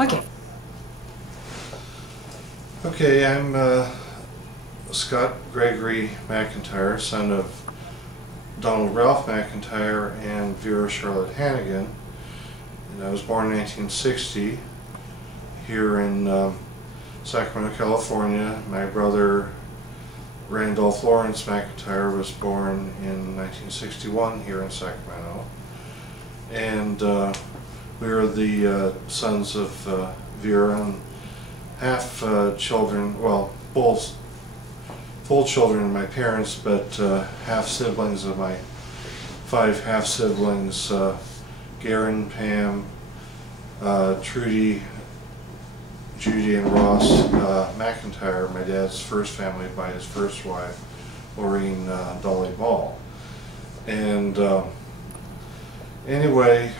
Okay. Okay, I'm Scott Gregory McIntyre, son of Donald Ralph McIntyre and Vera Charlotte Hannegan. And I was born in 1960 here in Sacramento, California. My brother Randolph Lawrence McIntyre was born in 1961 here in Sacramento. And we are the sons of Vera and half children, well, full children of my parents, but half siblings of my 5 half siblings, Garen, Pam, Trudy, Judy, and Ross McIntyre, my dad's first family by his first wife, Maureen Dolly Ball. And anyway,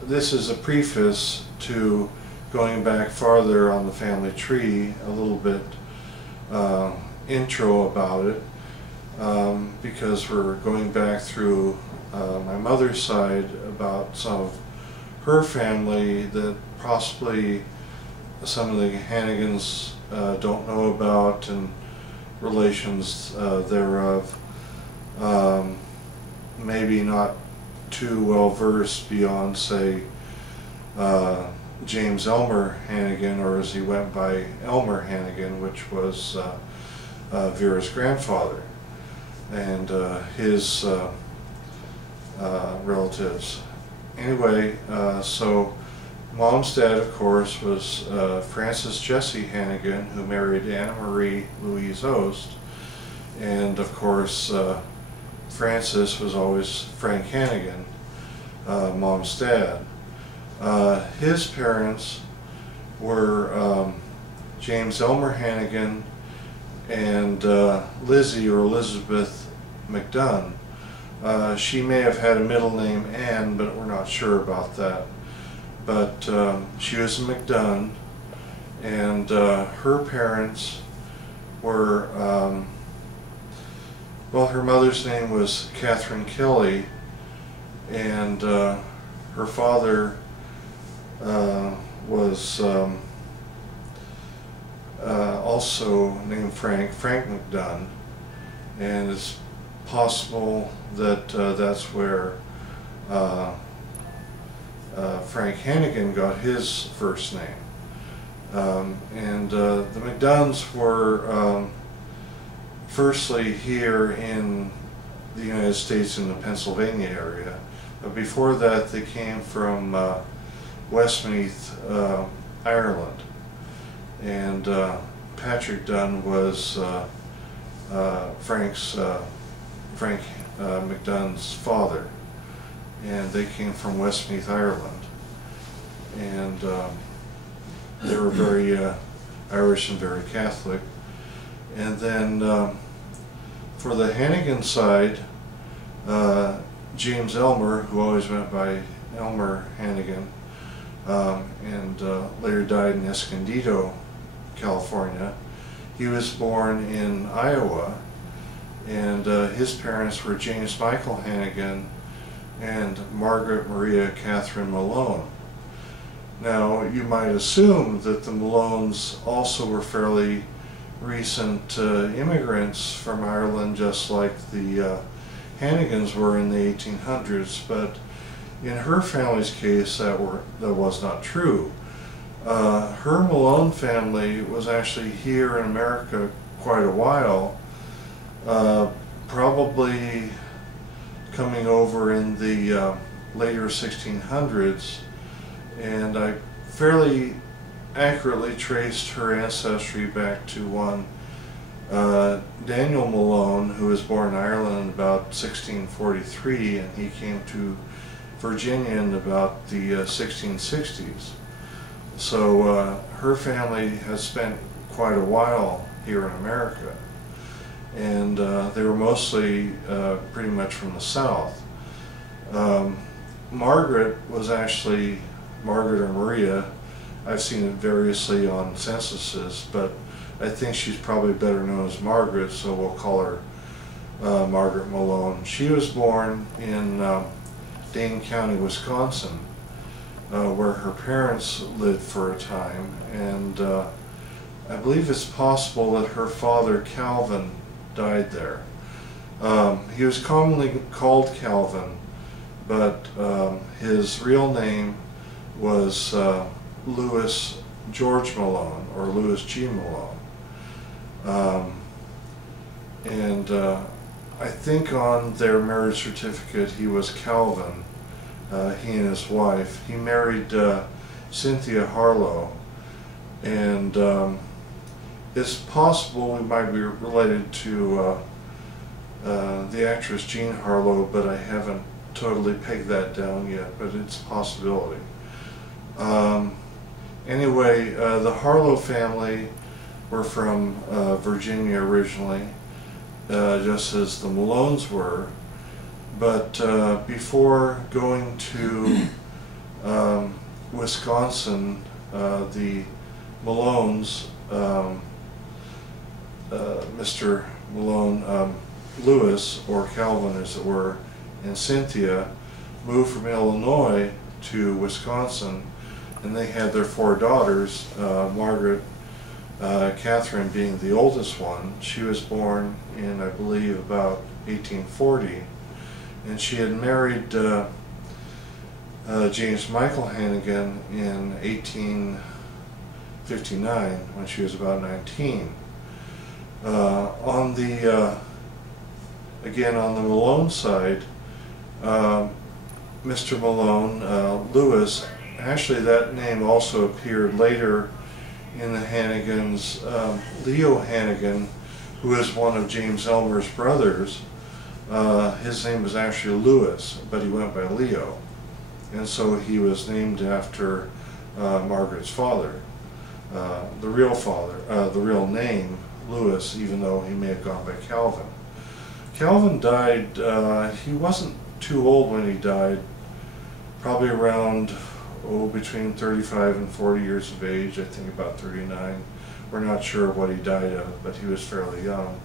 this is a preface to going back farther on the family tree, a little bit intro about it, because we're going back through my mother's side about some of her family that possibly some of the Hannegans don't know about, and relations thereof. Maybe not too well versed beyond, say, James Elmer Hannegan, or as he went by Elmer Hannegan, which was Vera's grandfather, and his relatives. Anyway, so Mom's dad, of course, was Francis Jesse Hannegan, who married Anna Marie Louise Ost, and of course Francis was always Frank Hannegan, Mom's dad. His parents were James Elmer Hannegan and Lizzie, or Elizabeth McDunn. She may have had a middle name Ann, but we're not sure about that. But she was a McDunn, and her parents were, well, her mother's name was Catherine Kelly, and her father was also named Frank McDunn, and it's possible that that's where Frank Hannegan got his first name. And the McDunns were firstly here in the United States in the Pennsylvania area, but before that they came from Westmeath, Ireland, and Patrick Dunn was Frank McDunn's father, and they came from Westmeath, Ireland, and they were very Irish and very Catholic. And then for the Hannegan side, James Elmer, who always went by Elmer Hannegan, and later died in Escondido, California. He was born in Iowa, and his parents were James Michael Hannegan and Margaret Maria Catherine Malone. Now, you might assume that the Malones also were fairly recent immigrants from Ireland, just like the Hannegans were in the 1800s, but in her family's case that was not true. Her Malone family was actually here in America quite a while, probably coming over in the later 1600s, and I fairly accurately traced her ancestry back to one Daniel Malone, who was born in Ireland in about 1643, and he came to Virginia in about the 1660s. So her family has spent quite a while here in America, and they were mostly pretty much from the South. Margaret was actually Margaret or Maria. I've seen it variously on censuses, but I think she's probably better known as Margaret, so we'll call her Margaret Malone. She was born in Dane County, Wisconsin, where her parents lived for a time, and I believe it's possible that her father Calvin died there. He was commonly called Calvin, but his real name was Louis George Malone, or Louis G. Malone. And I think on their marriage certificate he was Calvin, he and his wife. He married Cynthia Harlow, and it's possible we might be related to the actress Jean Harlow, but I haven't totally pegged that down yet, but it's a possibility. Anyway, the Harlow family were from Virginia originally, just as the Malones were, but before going to Wisconsin, the Malones, Mr. Malone, Louis, or Calvin as it were, and Cynthia moved from Illinois to Wisconsin, and they had their 4 daughters, Margaret, Catherine being the oldest one. She was born in, I believe, about 1840, and she had married James Michael Hannegan in 1859 when she was about 19. On the again, on the Malone side, Mr. Malone, Louis, actually that name also appeared later in the Hannegans. Leo Hannegan, who is one of James Elmer's brothers, his name was actually Louis, but he went by Leo, and so he was named after Margaret's father, the real name Louis, even though he may have gone by Calvin. Calvin died, he wasn't too old when he died, probably around, between 35 and 40 years of age, I think about 39. We're not sure what he died of, but he was fairly young.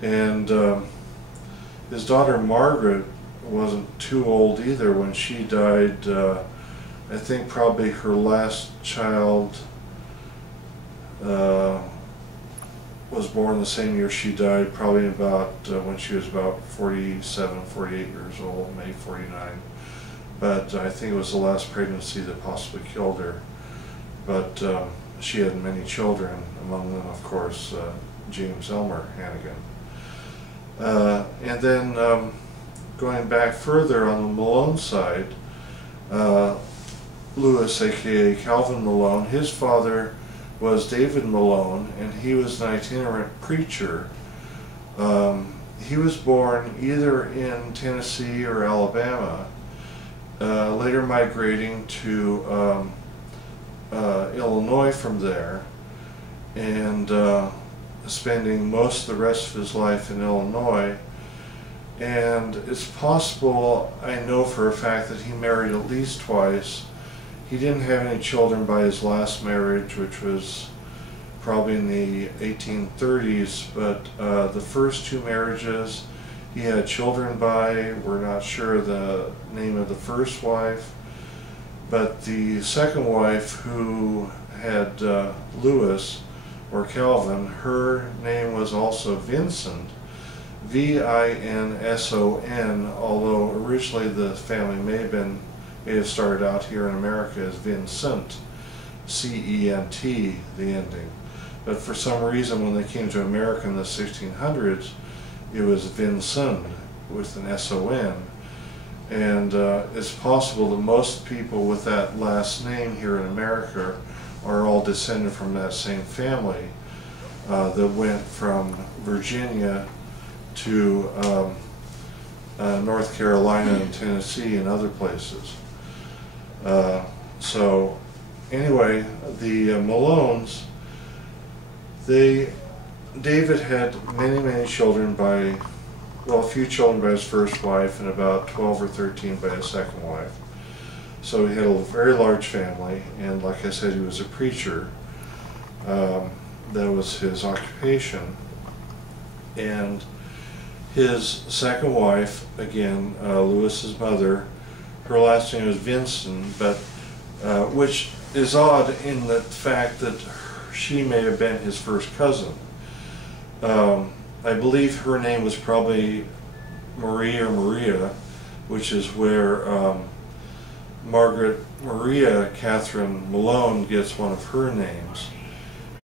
And his daughter Margaret wasn't too old either when she died. I think probably her last child was born the same year she died, probably about when she was about 47, 48 years old, maybe 49. But I think it was the last pregnancy that possibly killed her. But she had many children, among them, of course, James Elmer Hannegan. And then going back further on the Malone side, Louis, aka Calvin Malone, his father was David Malone, and he was an itinerant preacher. He was born either in Tennessee or Alabama, later migrating to Illinois from there, and spending most of the rest of his life in Illinois. And it's possible, I know for a fact, that he married at least twice. He didn't have any children by his last marriage, which was probably in the 1830s, but the first 2 marriages he had children by. We're not sure the name of the first wife, but the second wife, who had Louis, or Calvin, her name was also Vincent, V-I-N-S-O-N, although originally the family may have started out here in America as Vincent, C-E-N-T, the ending. But for some reason, when they came to America in the 1600s, it was Vincent with an S-O-N. And it's possible that most people with that last name here in America are all descended from that same family that went from Virginia to North Carolina and Tennessee and other places. So anyway, the Malones, David had many children by, well, a few children by his first wife and about 12 or 13 by his second wife. So he had a very large family, and like I said, he was a preacher. That was his occupation. And his second wife, again, Louis's mother, her last name was Vincent, but which is odd in the fact that she may have been his first cousin. I believe her name was probably Marie or Maria, which is where Margaret Maria Catherine Malone gets one of her names.